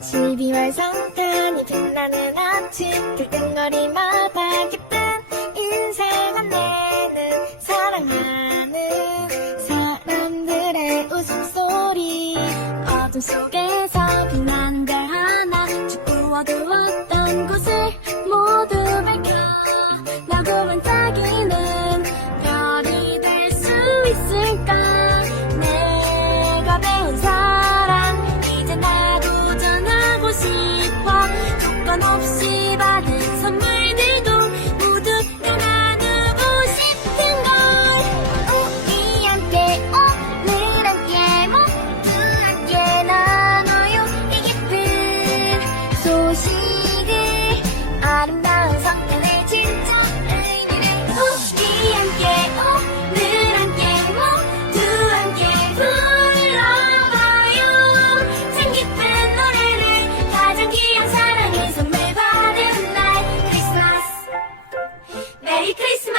12월 성탄이 빛나는 아침 들뜬거리마다 기쁜 인생을 내는 사랑하는 사람들의 웃음소리. 어둠 속에서 빛나는 별 하나 축구 어두웠 변함없이 받은 Merry Christmas!